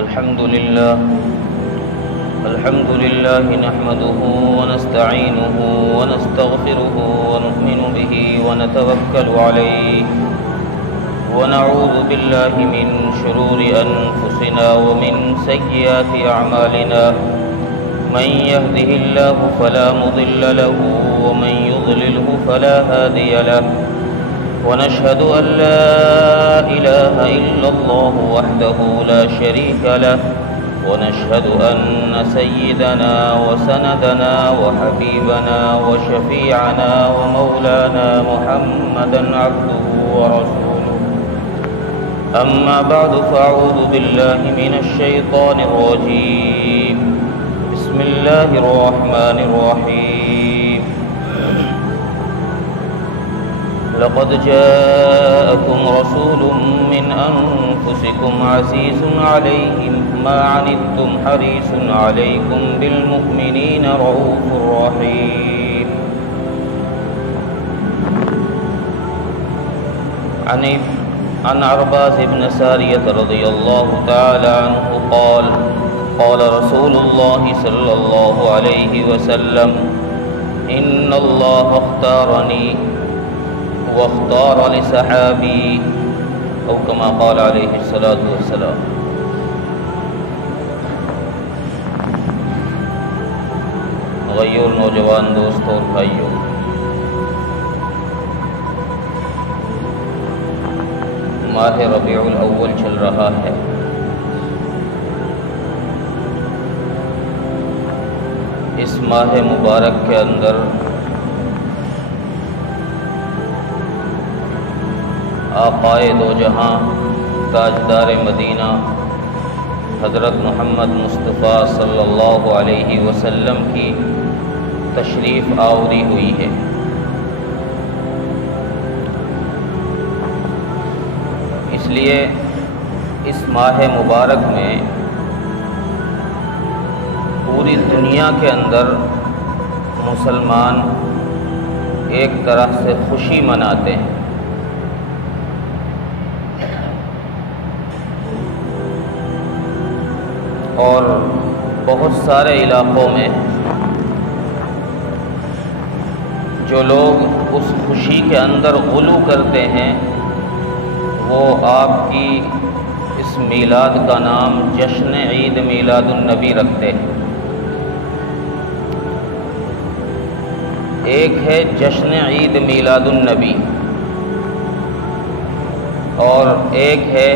الحمد لله نحمده ونستعينه ونستغفره ونؤمن به ونتوكل عليه ونعوذ بالله من شرور أنفسنا ومن سيئات أعمالنا من يهده الله فلا مضل له ومن يضلله فلا هادي له ونشهد أن لا إله إلا الله وحده لا شريك له ونشهد أن سيدنا وسندنا وحبيبنا وشفيعنا ومولانا محمدا عبده ورسوله أما بعد فأعوذ بالله من الشيطان الرجيم بسم الله الرحمن الرحيم لقد جاءكم رسول من أنفسكم عزيز عليه ما عنتم حريص عليكم بالمؤمنين رؤوف رحيم عن عرباز بن سارية رضي الله تعالى عنه قال قال رسول الله صلى الله عليه وسلم إن الله اختارني واختار لصحابي او كما قال عليه الصلاة والسلام۔ غیور نوجوان دوستوں اور بھائیوں، ماہ ربیع الاول چل رہا ہے۔ اس ماہ مبارک کے اندر آقائے دو جہاں تاجدار مدینہ حضرت محمد مصطفیٰ صلی اللہ علیہ وسلم کی تشریف آوری ہوئی ہے۔ اس لیے اس ماہ مبارک میں پوری دنیا کے اندر مسلمان ایک طرح سے خوشی مناتے ہیں، اور بہت سارے علاقوں میں جو لوگ اس خوشی کے اندر غلو کرتے ہیں وہ آپ کی اس میلاد کا نام جشن عید میلاد النبی رکھتے ہیں۔ ایک ہے جشن عید میلاد النبی اور ایک ہے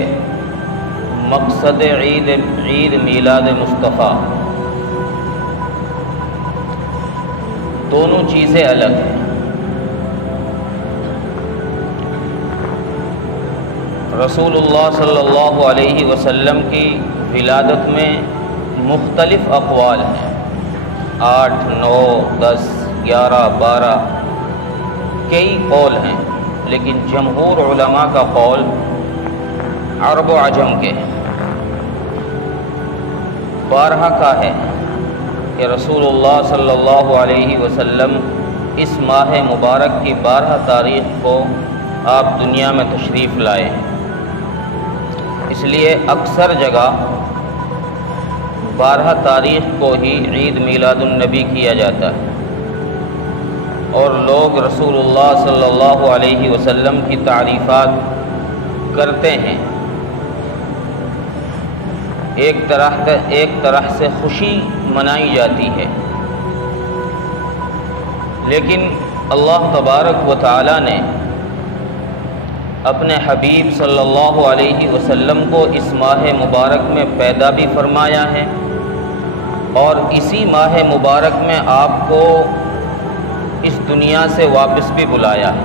مقصد عید میلاد مصطفیٰ۔ دونوں چیزیں الگ ہیں۔ رسول اللہ صلی اللہ علیہ وسلم کی ولادت میں مختلف اقوال ہیں، 8، 9، 10، 11، 12 کئی قول ہیں، لیکن جمہور علماء کا قول عرب و عجم کے 12 کا ہے کہ رسول اللہ صلی اللہ علیہ وسلم اس ماہ مبارک کی 12 تاریخ کو آپ دنیا میں تشریف لائے۔ اس لیے اکثر جگہ 12 تاریخ کو ہی عید میلاد النبی کیا جاتا ہے، اور لوگ رسول اللہ صلی اللہ علیہ وسلم کی تعریفات کرتے ہیں۔ ایک طرح سے خوشی منائی جاتی ہے، لیکن اللہ تبارک و تعالی نے اپنے حبیب صلی اللہ علیہ وسلم کو اس ماہ مبارک میں پیدا بھی فرمایا ہے، اور اسی ماہ مبارک میں آپ کو اس دنیا سے واپس بھی بلایا ہے۔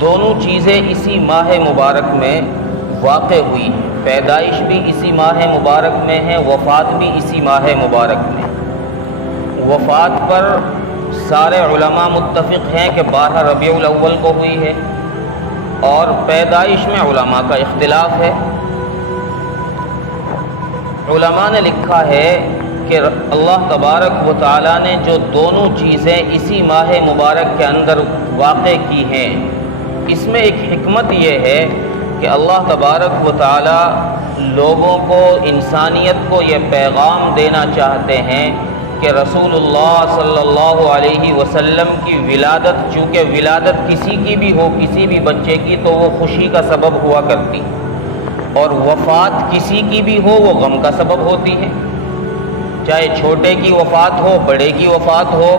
دونوں چیزیں اسی ماہ مبارک میں واقع ہوئی ہیں، پیدائش بھی اسی ماہ مبارک میں ہے، وفات بھی اسی ماہ مبارک میں۔ وفات پر سارے علماء متفق ہیں کہ 12 ربیع الاول کو ہوئی ہے، اور پیدائش میں علماء کا اختلاف ہے۔ علماء نے لکھا ہے کہ اللہ تبارک و تعالیٰ نے جو دونوں چیزیں اسی ماہ مبارک کے اندر واقع کی ہیں، اس میں ایک حکمت یہ ہے کہ اللہ تبارک و تعالی لوگوں کو، انسانیت کو یہ پیغام دینا چاہتے ہیں کہ رسول اللہ صلی اللہ علیہ وسلم کی ولادت، چونکہ ولادت کسی کی بھی ہو، کسی بھی بچے کی، تو وہ خوشی کا سبب ہوا کرتی، اور وفات کسی کی بھی ہو وہ غم کا سبب ہوتی ہے، چاہے چھوٹے کی وفات ہو، بڑے کی وفات ہو،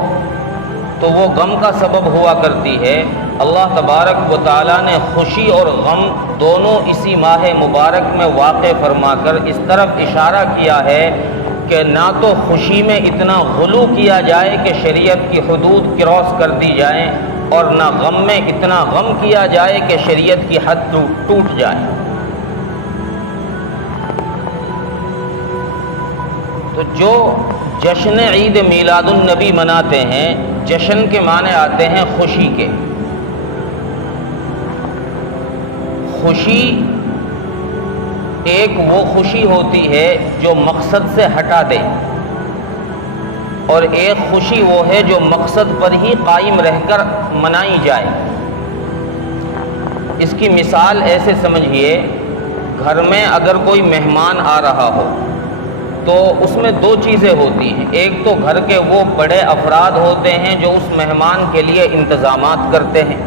تو وہ غم کا سبب ہوا کرتی ہے۔ اللہ تبارک و تعالیٰ نے خوشی اور غم دونوں اسی ماہ مبارک میں واقع فرما کر اس طرف اشارہ کیا ہے کہ نہ تو خوشی میں اتنا غلو کیا جائے کہ شریعت کی حدود کراس کر دی جائیں، اور نہ غم میں اتنا غم کیا جائے کہ شریعت کی حد ٹوٹ جائے۔ تو جو جشن عید میلاد النبی مناتے ہیں، جشن کے معنی آتے ہیں خوشی کے۔ خوشی ایک وہ خوشی ہوتی ہے جو مقصد سے ہٹا دے، اور ایک خوشی وہ ہے جو مقصد پر ہی قائم رہ کر منائی جائے۔ اس کی مثال ایسے سمجھیے، گھر میں اگر کوئی مہمان آ رہا ہو تو اس میں دو چیزیں ہوتی ہیں۔ ایک تو گھر کے وہ بڑے افراد ہوتے ہیں جو اس مہمان کے لیے انتظامات کرتے ہیں۔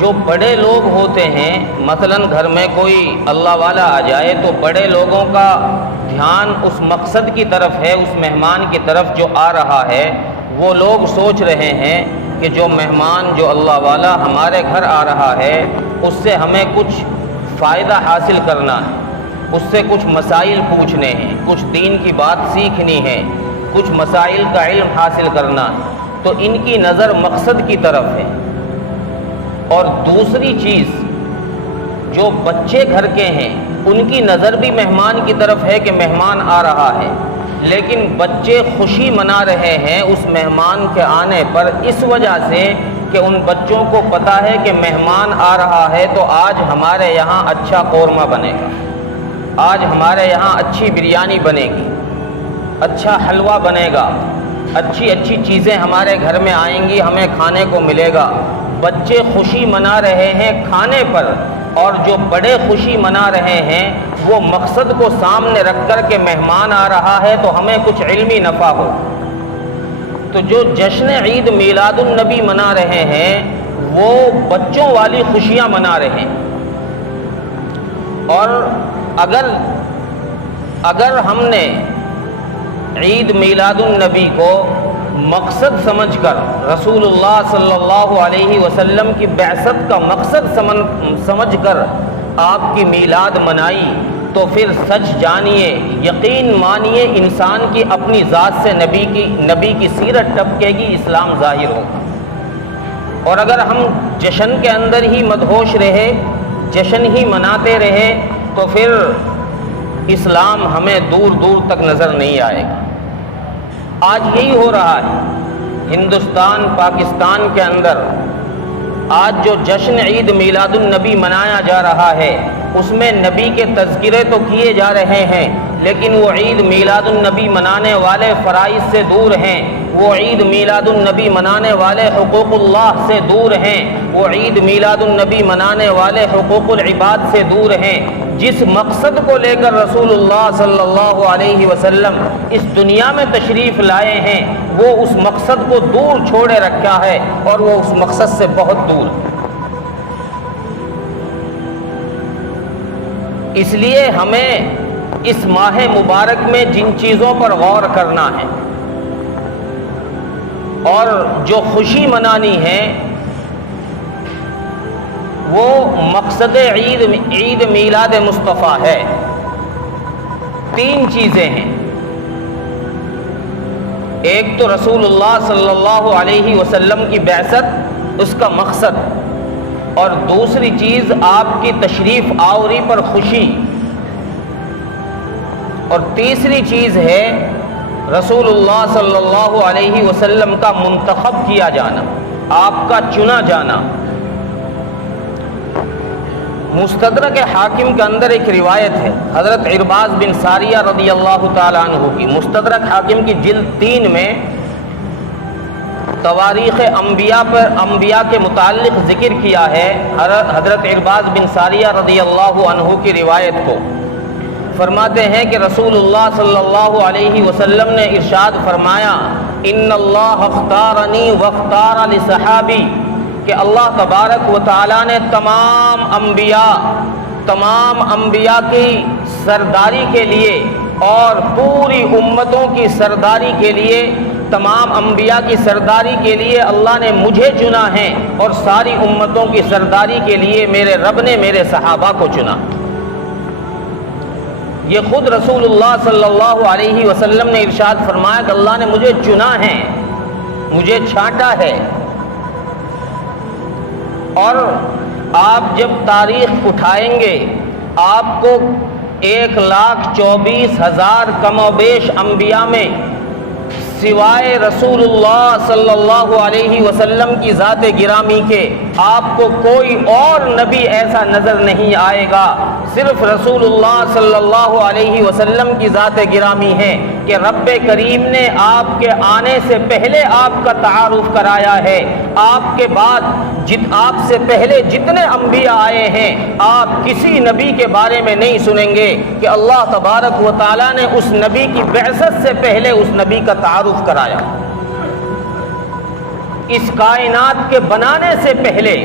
جو بڑے لوگ ہوتے ہیں، مثلاً گھر میں کوئی اللہ والا آ جائے تو بڑے لوگوں کا دھیان اس مقصد کی طرف ہے، اس مہمان کی طرف جو آ رہا ہے۔ وہ لوگ سوچ رہے ہیں کہ جو مہمان، جو اللہ والا ہمارے گھر آ رہا ہے، اس سے ہمیں کچھ فائدہ حاصل کرنا ہے، اس سے کچھ مسائل پوچھنے ہیں، کچھ دین کی بات سیکھنی ہے، کچھ مسائل کا علم حاصل کرنا ہے، تو ان کی نظر مقصد کی طرف ہے۔ اور دوسری چیز، جو بچے گھر کے ہیں ان کی نظر بھی مہمان کی طرف ہے کہ مہمان آ رہا ہے، لیکن بچے خوشی منا رہے ہیں اس مہمان کے آنے پر اس وجہ سے کہ ان بچوں کو پتہ ہے کہ مہمان آ رہا ہے تو آج ہمارے یہاں اچھا قورمہ بنے گا، آج ہمارے یہاں اچھی بریانی بنے گی، اچھا حلوہ بنے گا، اچھی اچھی چیزیں ہمارے گھر میں آئیں گی، ہمیں کھانے کو ملے گا۔ بچے خوشی منا رہے ہیں کھانے پر، اور جو بڑے خوشی منا رہے ہیں وہ مقصد کو سامنے رکھ کر کے مہمان آ رہا ہے تو ہمیں کچھ علمی نفع ہو۔ تو جو جشن عید میلاد النبی منا رہے ہیں وہ بچوں والی خوشیاں منا رہے ہیں۔ اور اگر ہم نے عید میلاد النبی کو مقصد سمجھ کر، رسول اللہ صلی اللہ علیہ وسلم کی بعثت کا مقصد سمجھ کر آپ کی میلاد منائی، تو پھر سچ جانیے، یقین مانیے، انسان کی اپنی ذات سے نبی کی سیرت ٹپکے گی، اسلام ظاہر ہوگا۔ اور اگر ہم جشن کے اندر ہی مدہوش رہے، جشن ہی مناتے رہے، تو پھر اسلام ہمیں دور دور تک نظر نہیں آئے گا۔ آج یہی ہو رہا ہے ہندوستان، پاکستان کے اندر۔ آج جو جشن عید میلاد النبی منایا جا رہا ہے اس میں نبی کے تذکرے تو کیے جا رہے ہیں، لیکن وہ عید میلاد النبی منانے والے فرائض سے دور ہیں، وہ عید میلاد النبی منانے والے حقوق اللہ سے دور ہیں، وہ عید میلاد النبی منانے والے حقوق العباد سے دور ہیں۔ جس مقصد کو لے کر رسول اللہ صلی اللہ علیہ وسلم اس دنیا میں تشریف لائے ہیں وہ اس مقصد کو دور چھوڑے رکھا ہے، اور وہ اس مقصد سے بہت دور ہے۔ اس لیے ہمیں اس ماہ مبارک میں جن چیزوں پر غور کرنا ہے اور جو خوشی منانی ہے وہ مقصد عید میلاد مصطفیٰ ہے۔ تین چیزیں ہیں، ایک تو رسول اللہ صلی اللہ علیہ وسلم کی بعثت، اس کا مقصد، اور دوسری چیز آپ کی تشریف آوری پر خوشی، اور تیسری چیز ہے رسول اللہ صلی اللہ علیہ وسلم کا منتخب کیا جانا، آپ کا چنا جانا۔ مستدرک حاکم کے اندر ایک روایت ہے حضرت عرباض بن ساریہ رضی اللہ تعالیٰ عنہ کی، مستدرک حاکم کی جلد 3 میں تواریخ انبیاء کے متعلق ذکر کیا ہے حضرت عرباض بن ساریہ رضی اللہ عنہ کی روایت کو، فرماتے ہیں کہ رسول اللہ صلی اللہ علیہ وسلم نے ارشاد فرمایا ان اللہ اختارنی واختار لصحابی، کہ اللہ تبارک و تعالیٰ نے تمام انبیاء کی سرداری کے لیے اور پوری امتوں کی سرداری کے لیے، تمام انبیاء کی سرداری کے لیے اللہ نے مجھے چنا ہے، اور ساری امتوں کی سرداری کے لیے میرے رب نے میرے صحابہ کو چنا۔ یہ خود رسول اللہ صلی اللہ علیہ وسلم نے ارشاد فرمایا کہ اللہ نے مجھے چنا ہے، مجھے چھانٹا ہے۔ اور آپ جب تاریخ اٹھائیں گے آپ کو 1,24,000 کم و بیش انبیاء میں سوائے رسول اللہ صلی اللہ علیہ وسلم کی ذات گرامی کے آپ کو کوئی اور نبی ایسا نظر نہیں آئے گا، صرف رسول اللہ صلی اللہ علیہ وسلم کی ذات گرامی ہے کہ رب کریم نے آپ کے آنے سے پہلے آپ کا تعارف کرایا ہے۔ آپ کے بعد آپ سے پہلے جتنے انبیاء آئے ہیں آپ کسی نبی کے بارے میں نہیں سنیں گے کہ اللہ تبارک و تعالیٰ نے اس نبی کی بعثت سے پہلے اس نبی کا تعارف کرایا۔ اس کائنات کے بنانے سے پہلے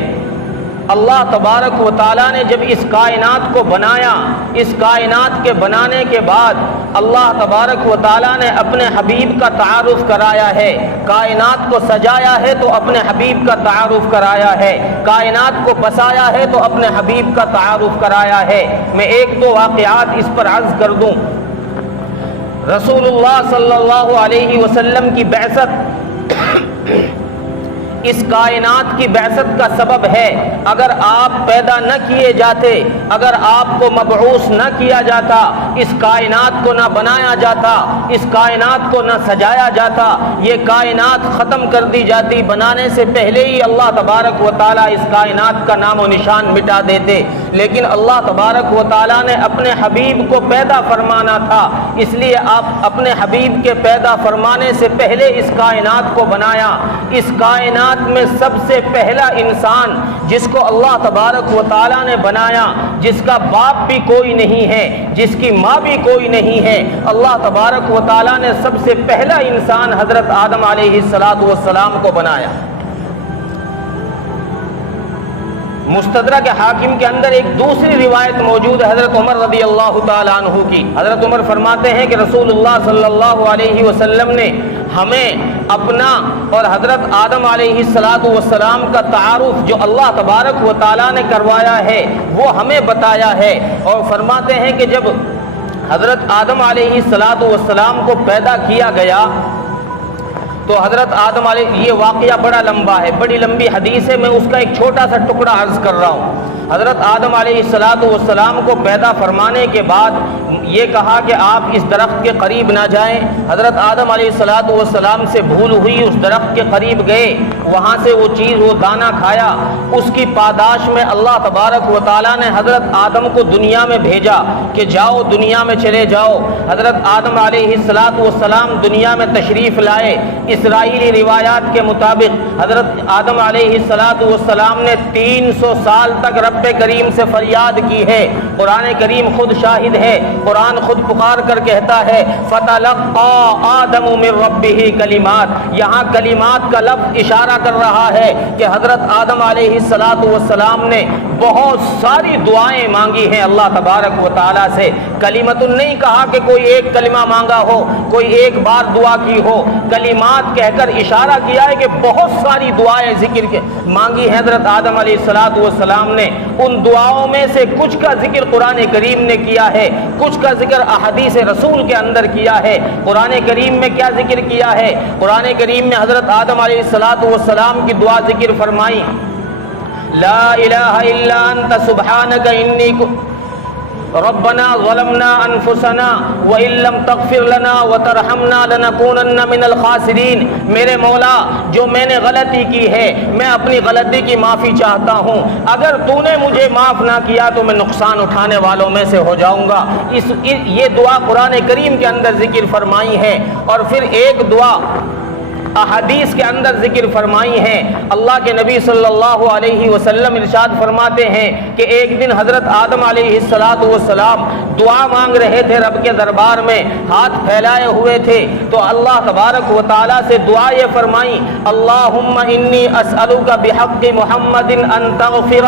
اللہ تبارک و تعالیٰ نے جب اس کائنات کو بنایا، اس کائنات کے بنانے کے بعد اللہ تبارک و تعالیٰ نے اپنے حبیب کا تعارف کرایا ہے، کائنات کو سجایا ہے تو اپنے حبیب کا تعارف کرایا ہے، کائنات کو بسایا ہے تو اپنے حبیب کا تعارف کرایا ہے۔ میں ایک دو واقعات اس پر عرض کر دوں۔ رسول اللہ صلی اللہ علیہ وسلم کی بعثت اس کائنات کی بعثت کا سبب ہے۔ اگر آپ پیدا نہ کیے جاتے، اگر آپ کو مبعوث نہ کیا جاتا، اس کائنات کو نہ بنایا جاتا، اس کائنات کو نہ سجایا جاتا، یہ کائنات ختم کر دی جاتی، بنانے سے پہلے ہی اللہ تبارک و تعالیٰ اس کائنات کا نام و نشان مٹا دیتے۔ لیکن اللہ تبارک و تعالیٰ نے اپنے حبیب کو پیدا فرمانا تھا، اس لیے آپ اپنے حبیب کے پیدا فرمانے سے پہلے اس کائنات کو بنایا۔ اس کائنات میں سب سے پہلا انسان جس کو اللہ تبارک و تعالیٰ نے بنایا، جس کا باپ بھی کوئی نہیں ہے، جس کی ماں بھی کوئی نہیں ہے، اللہ تبارک و تعالیٰ نے سب سے پہلا انسان حضرت آدم علیہ السلام کو بنایا۔ مستدرک حاکم کے اندر ایک دوسری روایت موجود ہے حضرت عمر رضی اللہ تعالیٰ عنہ کی۔ حضرت عمر فرماتے ہیں کہ رسول اللہ صلی اللہ علیہ وسلم نے ہمیں اپنا اور حضرت آدم علیہ السلام کا تعارف جو اللہ تبارک و تعالیٰ نے کروایا ہے وہ ہمیں بتایا ہے، اور فرماتے ہیں کہ جب حضرت آدم علیہ السلام کو پیدا کیا گیا تو حضرت آدم علیہ، یہ واقعہ بڑا لمبا ہے، بڑی لمبی حدیث ہے، میں اس کا ایک چھوٹا سا ٹکڑا عرض کر رہا ہوں۔ حضرت آدم علیہ السلام کو پیدا فرمانے کے بعد یہ کہا کہ آپ اس درخت کے قریب نہ جائیں۔ حضرت آدم علیہ السلام سے بھول ہوئی، اس درخت کے قریب گئے، وہاں سے وہ دانہ کھایا۔ اس کی پاداش میں اللہ تبارک و تعالیٰ نے حضرت آدم کو دنیا میں بھیجا کہ جاؤ دنیا میں چلے جاؤ۔ حضرت آدم علیہ السلام دنیا میں تشریف لائے۔ اسرائیلی روایات کے مطابق حضرت آدم علیہ السلام نے 300 سال تک رب کریم سے فریاد کی ہے۔ قرآن کریم خود شاہد ہے، قرآن خود پکار کر کہتا ہے فَتَلَقَّى آدَمُ مِن رَبِّهِ کلمات، یہاں کلمات کا لفظ اشارہ کر رہا ہے کہ حضرت آدم علیہ السلام نے بہت ساری دعائیں مانگی ہیں اللہ تبارک و تعالیٰ سے۔ کلمت نہیں کہا کہ کوئی ایک کلمہ مانگا ہو، کوئی ایک بار دعا کی ہو، کلمات کہہ کر اشارہ کیا ہے کہ بہت ساری دعائیں ذکر کے مانگی ہیں حضرت آدم علیہ السلام نے۔ ان دعاؤں میں سے کچھ کا ذکر قرآن کریم نے کیا ہے، کچھ کا ذکر احادیث رسول کے اندر کیا ہے۔ قرآن کریم میں کیا ذکر کیا ہے؟ قرآن کریم میں حضرت آدم علیہ السلام کی دعا ذکر فرمائی، لا الہ الا انت سبحانک انی ربنا ظلمنا انفسنا وان لم تغفر لنا وترحمنا لنکونن من الخاسرین۔ میرے مولا جو میں نے غلطی کی ہے میں اپنی غلطی کی معافی چاہتا ہوں، اگر تو نے مجھے معاف نہ کیا تو میں نقصان اٹھانے والوں میں سے ہو جاؤں گا۔ یہ دعا قرآن کریم کے اندر ذکر فرمائی ہے۔ اور پھر ایک دعا احادیث کے اندر ذکر فرمائی ہیں۔ اللہ کے نبی صلی اللہ علیہ وسلم ارشاد فرماتے ہیں کہ ایک دن حضرت آدم علیہ السلام دعا مانگ رہے تھے رب کے دربار میں، ہاتھ پھیلائے ہوئے تھے، تو اللہ تبارک و تعالیٰ سے دعا یہ فرمائی، اللہم انی اسألک بحق محمد ان تغفر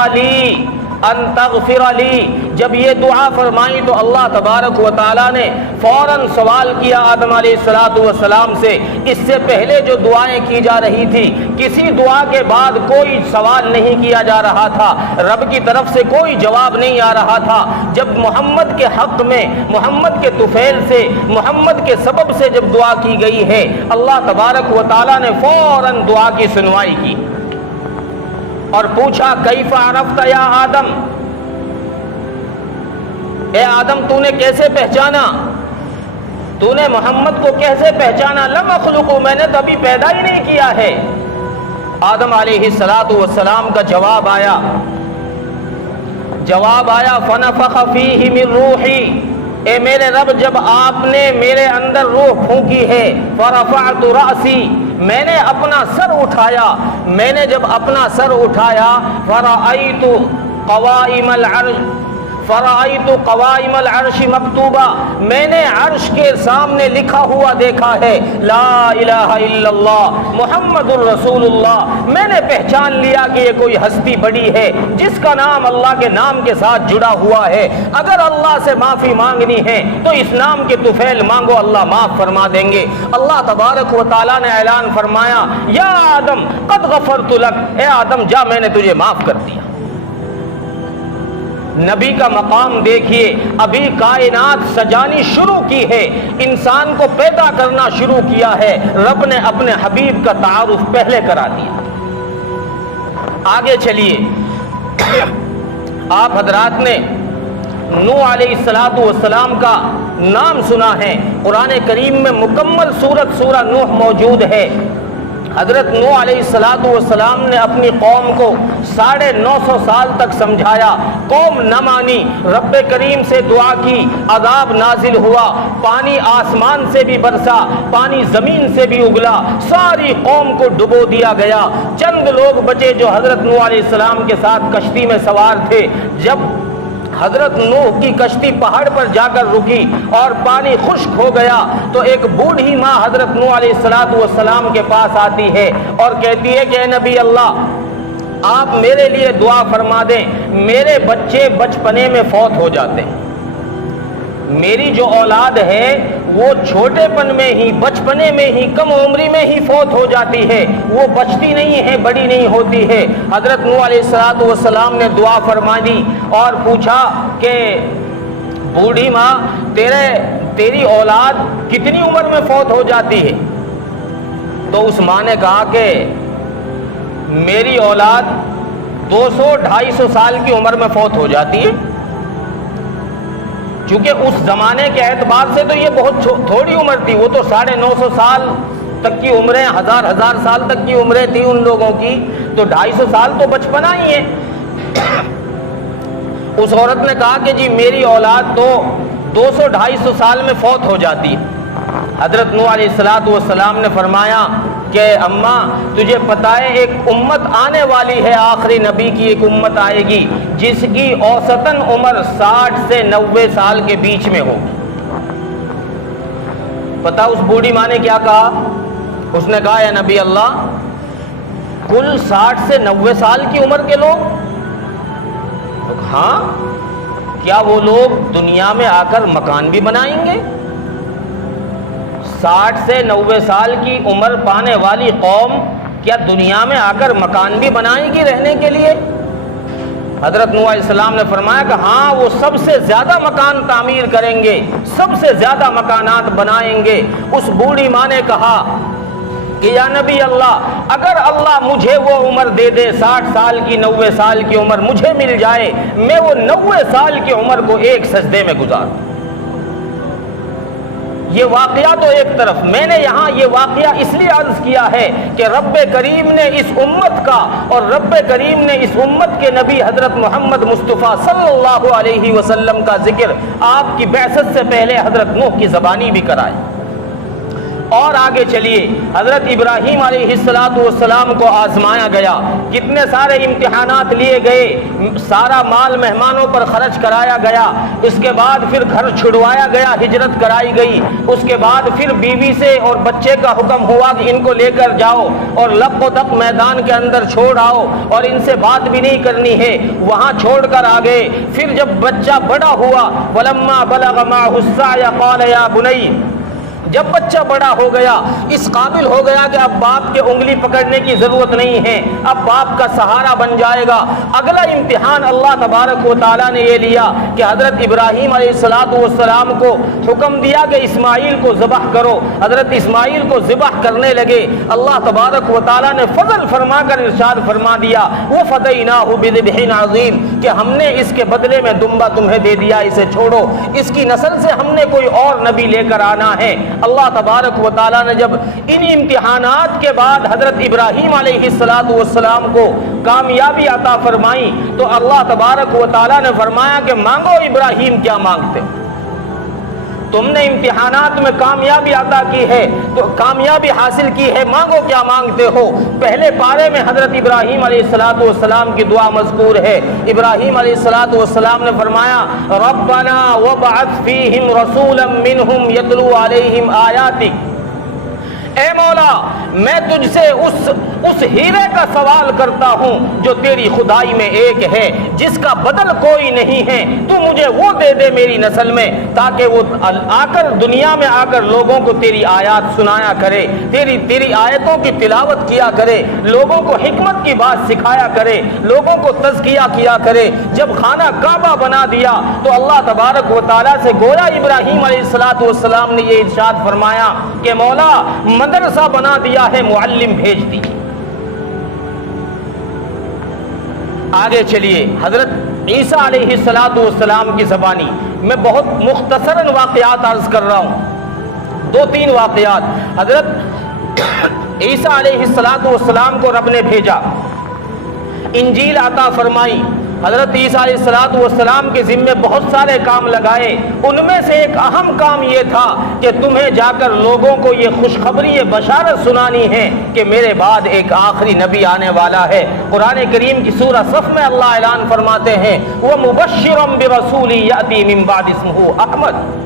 لی۔ جب یہ دعا فرمائی تو اللہ تبارک و تعالیٰ نے فوراً سوال کیا آدم علیہ السلام سے۔ اس سے پہلے جو دعائیں کی جا رہی تھی، کسی دعا کے بعد کوئی سوال نہیں کیا جا رہا تھا، رب کی طرف سے کوئی جواب نہیں آ رہا تھا۔ جب محمد کے حق میں، محمد کے طفیل سے، محمد کے سبب سے جب دعا کی گئی ہے، اللہ تبارک و تعالیٰ نے فوراً دعا کی سنوائی کی اور پوچھا، کیف عرفت یا آدم، اے آدم تو نے کیسے پہچانا، تو نے محمد کو کیسے پہچانا؟ لم اخلقو، میں نے تو ابھی پیدا ہی نہیں کیا ہے۔ آدم علیہ السلام کا جواب آیا فنفخ فیہ من روحی، اے میرے رب جب آپ نے میرے اندر روح پھونکی ہے، فرفعت رأسی، میں نے اپنا سر اٹھایا، میں نے جب اپنا سر اٹھایا، فرأیت قوائم العرش مکتوبہ، میں نے عرش کے سامنے لکھا ہوا دیکھا ہے، لا الہ الا اللہ محمد الرسول اللہ۔ میں نے پہچان لیا کہ یہ کوئی ہستی بڑی ہے جس کا نام اللہ کے نام کے ساتھ جڑا ہوا ہے۔ اگر اللہ سے معافی مانگنی ہے تو اس نام کے طفیل مانگو، اللہ معاف فرما دیں گے۔ اللہ تبارک و تعالیٰ نے اعلان فرمایا، یا آدم قد غفرت لک، اے آدم جا میں نے تجھے معاف کر دیا۔ نبی کا مقام دیکھیے، ابھی کائنات سجانی شروع کی ہے، انسان کو پیدا کرنا شروع کیا ہے، رب نے اپنے حبیب کا تعارف پہلے کرا دیا۔ آگے چلیے، آپ حضرات نے نوح علیہ السلام کا نام سنا ہے، قرآن کریم میں مکمل سورہ نوح موجود ہے۔ حضرت نوح علیہ السلام نے اپنی قوم کو 950 سال تک سمجھایا، قوم نہ مانی، رب کریم سے دعا کی، عذاب نازل ہوا، پانی آسمان سے بھی برسا، پانی زمین سے بھی اگلا، ساری قوم کو ڈبو دیا گیا۔ چند لوگ بچے جو حضرت نوح علیہ السلام کے ساتھ کشتی میں سوار تھے۔ جب حضرت نوح کی کشتی پہاڑ پر جا کر رکی اور پانی خشک ہو گیا تو ایک بوڑھی ماں حضرت نوح علیہ السلام کے پاس آتی ہے اور کہتی ہے کہ اے نبی اللہ، آپ میرے لیے دعا فرما دیں، میرے بچے بچپنے میں فوت ہو جاتے ہیں، میری جو اولاد ہے وہ چھوٹے پن میں ہی، بچپنے میں ہی، کم عمری میں ہی فوت ہو جاتی ہے، وہ بچتی نہیں ہے، بڑی نہیں ہوتی ہے۔ حضرت نوح علیہ السلام نے دعا فرما دی اور پوچھا کہ بوڑھی ماں تیری اولاد کتنی عمر میں فوت ہو جاتی ہے؟ تو اس ماں نے کہا کہ میری اولاد 200-250 سال کی عمر میں فوت ہو جاتی ہے۔ چونکہ اس زمانے کے اعتبار سے تو یہ بہت تھوڑی عمر تھی، وہ تو 950 سال تک کی عمریں، ہزار سال تک کی عمریں تھی ان لوگوں کی، تو 250 سال تو بچپنا ہی ہے۔ اس عورت نے کہا کہ جی میری اولاد تو 200-250 سال میں فوت ہو جاتی ہے۔ حضرت نوح علیہ السلام نے فرمایا کہ اماں تجھے پتہ ہے ایک امت آنے والی ہے، آخری نبی کی ایک امت آئے گی جس کی اوسطاً عمر 60 سے 90 سال کے بیچ میں ہوگی۔ پتہ اس بوڑھی ماں نے کیا کہا؟ اس نے کہا یا نبی اللہ، کل 60 سے 90 سال کی عمر کے لوگ؟ ہاں، کیا وہ لوگ دنیا میں آ کر مکان بھی بنائیں گے؟ 60 سے 90 سال کی عمر پانے والی قوم کیا دنیا میں آ کر مکان بھی بنائے گی رہنے کے لیے؟ حضرت نوح علیہ السلام نے فرمایا کہ ہاں، وہ سب سے زیادہ مکان تعمیر کریں گے، سب سے زیادہ مکانات بنائیں گے۔ اس بوڑھی ماں نے کہا کہ یا نبی اللہ، اگر اللہ مجھے وہ عمر دے دے، 60 سال کی، 90 سال کی عمر مجھے مل جائے، میں وہ 90 سال کی عمر کو ایک سجدے میں گزار دوں۔ یہ واقعہ تو ایک طرف، میں نے یہاں یہ واقعہ اس لیے عرض کیا ہے کہ رب کریم نے اس امت کا اور رب کریم نے اس امت کے نبی حضرت محمد مصطفیٰ صلی اللہ علیہ وسلم کا ذکر آپ کی بعثت سے پہلے حضرت نوح کی زبانی بھی کرائے۔ اور آگے چلیے، حضرت ابراہیم علیہ السلام کو آزمایا گیا، کتنے سارے امتحانات لیے گئے، سارا مال مہمانوں پر خرچ کرایا گیا، اس کے بعد پھر گھر چھڑوایا گیا، ہجرت کرائی گئی، اس کے بعد پھر بیوی سے اور بچے کا حکم ہوا کہ ان کو لے کر جاؤ اور لق و دق میدان کے اندر چھوڑ آؤ اور ان سے بات بھی نہیں کرنی ہے، وہاں چھوڑ کر آ گئے۔ پھر جب بچہ بڑا ہوا، وَلَمَّا بَلَغَ مَعَهُ السَّعْيَ قَالَ يَا بُنَيَّ، جب بچہ بڑا ہو گیا، اس قابل ہو گیا کہ اب باپ کے انگلی پکڑنے کی ضرورت نہیں ہے، اب باپ کا سہارا بن جائے گا، اگلا امتحان اللہ تبارک و تعالیٰ نے یہ لیا کہ حضرت ابراہیم علیہ السلام کو حکم دیا کہ اسماعیل کو ذبح کرو۔ حضرت اسماعیل کو ذبح کرنے لگے، اللہ تبارک و تعالیٰ نے فضل فرما کر ارشاد فرما دیا، وَفَدَيْنَاهُ بِذِبْحٍ عَظِيمٍ، کہ ہم نے اس کے بدلے میں دمبا تمہیں دے دیا، اسے چھوڑو، اس کی نسل سے ہم نے کوئی اور نبی لے کر آنا ہے۔ اللہ تبارک و تعالیٰ نے جب ان امتحانات کے بعد حضرت ابراہیم علیہ السلام کو کامیابی عطا فرمائی تو اللہ تبارک و تعالیٰ نے فرمایا کہ مانگو ابراہیم، کیا مانگتے ہو؟ تم نے امتحانات میں کامیابی عطا کی ہے تو کامیابی حاصل کی ہے، مانگو کیا مانگتے ہو۔ پہلے پارے میں حضرت ابراہیم علیہ السلام کی دعا مذکور ہے۔ ابراہیم علیہ السلام نے فرمایا، ربنا وابعث فیہم رسولا منہم یتلو علیہم آیاتک، اے مولا میں تجھ سے اس ہیرے کا سوال کرتا ہوں جو تیری خدائی میں ایک ہے، جس کا بدل کوئی نہیں ہے، تو مجھے وہ دے دے میری نسل میں، تاکہ وہ آ کر دنیا میں آ کر لوگوں کو تیری آیات سنایا کرے، تیری آیتوں کی تلاوت کیا کرے، لوگوں کو حکمت کی بات سکھایا کرے، لوگوں کو تزکیہ کیا کرے۔ جب خانہ کعبہ بنا دیا تو اللہ تبارک و تعالیٰ سے گویا ابراہیم علیہ السلام نے یہ ارشاد فرمایا کہ مولا مدرسہ بنا دیا ہے، معلم بھیج دی۔ آگے چلیے، حضرت عیسیٰ علیہ السلام کی زبانی میں بہت مختصراً واقعات عرض کر رہا ہوں، 2-3 واقعات۔ حضرت عیسیٰ علیہ السلام کو رب نے بھیجا، انجیل عطا فرمائی، حضرت عیسیٰ علیہ السلام کے ذمے بہت سارے کام لگائے، ان میں سے ایک اہم کام یہ تھا کہ تمہیں جا کر لوگوں کو یہ خوشخبری، یہ بشارت سنانی ہے کہ میرے بعد ایک آخری نبی آنے والا ہے۔ قرآن کریم کی سورہ صف میں اللہ اعلان فرماتے ہیں، وَمُبَشِّرًا بِرَسُولٍ يَأْتِي مِن بَعْدِ اسْمُهُ احمد،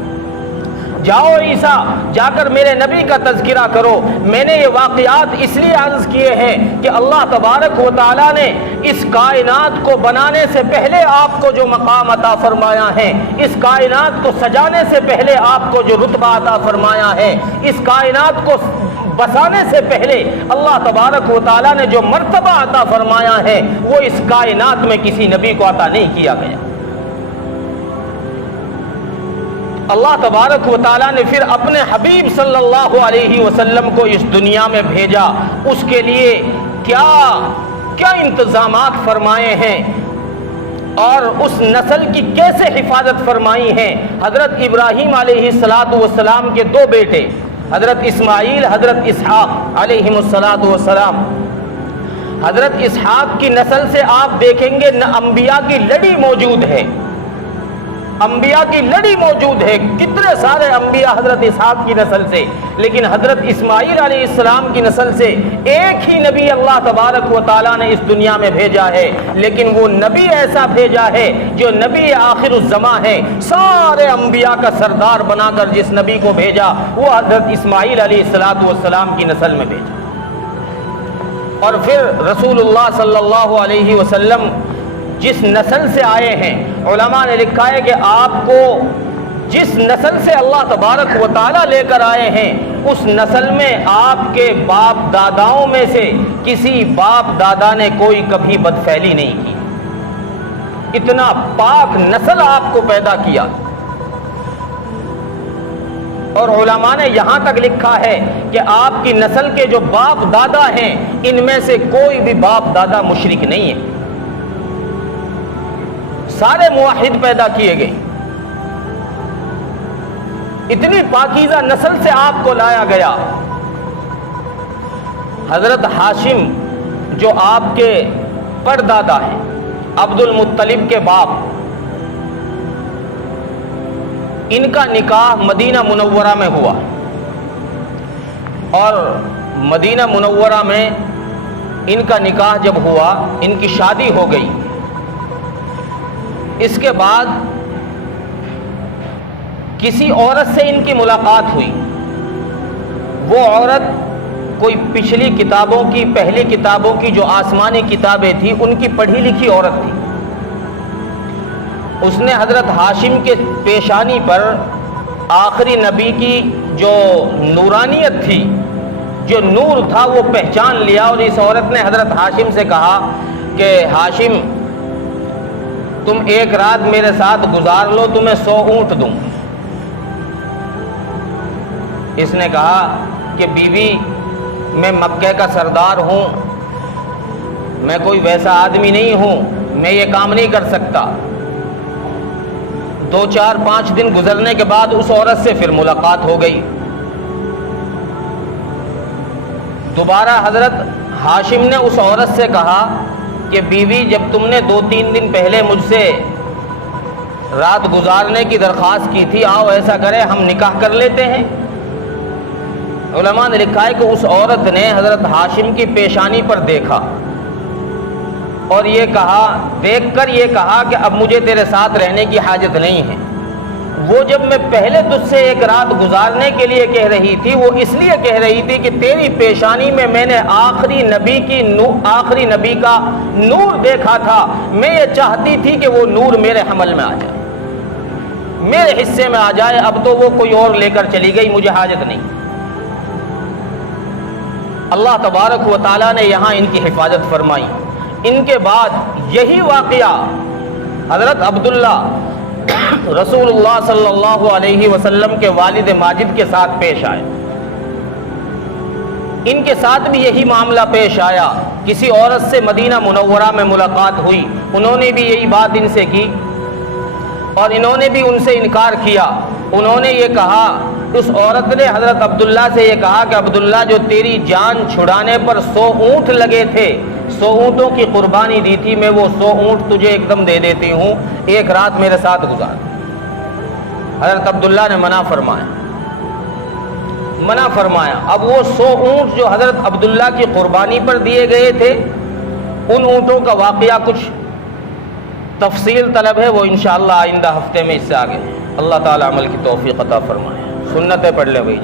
جاؤ عیسیٰ جا کر میرے نبی کا تذکرہ کرو۔ میں نے یہ واقعات اس لیے عرض کیے ہیں کہ اللہ تبارک و تعالیٰ نے اس کائنات کو بنانے سے پہلے آپ کو جو مقام عطا فرمایا ہے، اس کائنات کو سجانے سے پہلے آپ کو جو رتبہ عطا فرمایا ہے، اس کائنات کو بسانے سے پہلے اللہ تبارک و تعالیٰ نے جو مرتبہ عطا فرمایا ہے وہ اس کائنات میں کسی نبی کو عطا نہیں کیا گیا۔ اللہ تبارک و تعالیٰ نے پھر اپنے حبیب صلی اللہ علیہ وسلم کو اس دنیا میں بھیجا، اس کے لیے کیا انتظامات فرمائے ہیں اور اس نسل کی کیسے حفاظت فرمائی ہے۔ حضرت ابراہیم علیہ السلام کے 2 بیٹے، حضرت اسماعیل، حضرت اسحاق علیہ السلام۔ حضرت اسحاق کی نسل سے آپ دیکھیں گے نہ انبیاء کی لڑی موجود ہے، انبیاء کی لڑی موجود ہے، کتنے سارے انبیاء حضرت اسحاق کی نسل سے، لیکن حضرت اسماعیل علیہ السلام کی نسل سے ایک ہی نبی اللہ تبارک و تعالیٰ نے اس دنیا میں بھیجا ہے، لیکن وہ نبی ایسا بھیجا ہے جو نبی آخر الزماں ہے، سارے انبیاء کا سردار بنا کر جس نبی کو بھیجا وہ حضرت اسماعیل علیہ السلام کی نسل میں بھیجا۔ اور پھر رسول اللہ صلی اللہ علیہ وسلم جس نسل سے آئے ہیں، علماء نے لکھا ہے کہ آپ کو جس نسل سے اللہ تبارک و تعالیٰ لے کر آئے ہیں اس نسل میں آپ کے باپ داداؤں میں سے کسی باپ دادا نے کوئی کبھی بدفعلی نہیں کی، اتنا پاک نسل آپ کو پیدا کیا۔ اور علماء نے یہاں تک لکھا ہے کہ آپ کی نسل کے جو باپ دادا ہیں ان میں سے کوئی بھی باپ دادا مشرک نہیں ہے، سارے موحد پیدا کیے گئے، اتنی پاکیزہ نسل سے آپ کو لایا گیا۔ حضرت ہاشم جو آپ کے پردادا ہیں، عبد المطلب کے باپ، ان کا نکاح مدینہ منورہ میں ہوا۔ اور مدینہ منورہ میں ان کا نکاح جب ہوا، ان کی شادی ہو گئی، اس کے بعد کسی عورت سے ان کی ملاقات ہوئی۔ وہ عورت کوئی پچھلی کتابوں کی، پہلی کتابوں کی جو آسمانی کتابیں تھیں ان کی پڑھی لکھی عورت تھی۔ اس نے حضرت ہاشم کے پیشانی پر آخری نبی کی جو نورانیت تھی، جو نور تھا، وہ پہچان لیا، اور اس عورت نے حضرت ہاشم سے کہا کہ ہاشم تم ایک رات میرے ساتھ گزار لو، تمہیں 100 اونٹ دوں۔ اس نے کہا کہ بیوی میں مکہ کا سردار ہوں، میں کوئی ویسا آدمی نہیں ہوں، میں یہ کام نہیں کر سکتا۔ 2 4 5 دن گزرنے کے بعد اس عورت سے پھر ملاقات ہو گئی۔ دوبارہ حضرت ہاشم نے اس عورت سے کہا کہ بیوی جب تم نے 2 3 دن پہلے مجھ سے رات گزارنے کی درخواست کی تھی، آؤ ایسا کرے ہم نکاح کر لیتے ہیں۔ علماء نے لکھا ہے کہ اس عورت نے حضرت ہاشم کی پیشانی پر دیکھا اور یہ کہا، دیکھ کر یہ کہا کہ اب مجھے تیرے ساتھ رہنے کی حاجت نہیں ہے۔ وہ جب میں پہلے تجھ سے ایک رات گزارنے کے لیے کہہ رہی تھی، وہ اس لیے کہہ رہی تھی کہ تیری پیشانی میں نے آخری نبی کا نور دیکھا تھا، میں یہ چاہتی تھی کہ وہ نور میرے حمل میں آ جائے، میرے حصے میں آ جائے۔ اب تو وہ کوئی اور لے کر چلی گئی، مجھے حاجت نہیں۔ اللہ تبارک و تعالیٰ نے یہاں ان کی حفاظت فرمائی۔ ان کے بعد یہی واقعہ حضرت عبداللہ رسول اللہ صلی اللہ علیہ وسلم کے والد ماجد کے ساتھ پیش آئے۔ ان کے ساتھ بھی یہی معاملہ پیش آیا، کسی عورت سے مدینہ منورہ میں ملاقات ہوئی، انہوں نے بھی یہی بات ان سے کی اور انہوں نے بھی ان سے انکار کیا۔ انہوں نے یہ کہا، اس عورت نے حضرت عبداللہ سے یہ کہا کہ عبداللہ جو تیری جان چھڑانے پر 100 اونٹ لگے تھے، 100 اونٹوں کی قربانی دی تھی، میں وہ 100 اونٹ تجھے ایک دم دے دیتی ہوں، ایک رات میرے ساتھ گزار۔ حضرت عبداللہ نے منع فرمایا۔ اب وہ 100 اونٹ جو حضرت عبداللہ کی قربانی پر دیے گئے تھے، ان اونٹوں کا واقعہ کچھ تفصیل طلب ہے، وہ انشاءاللہ آئندہ ہفتے میں اس سے آگے۔ اللہ تعالی عمل کی توفیق عطا فرمائے۔ سنتیں پڑھ لیں بھائی۔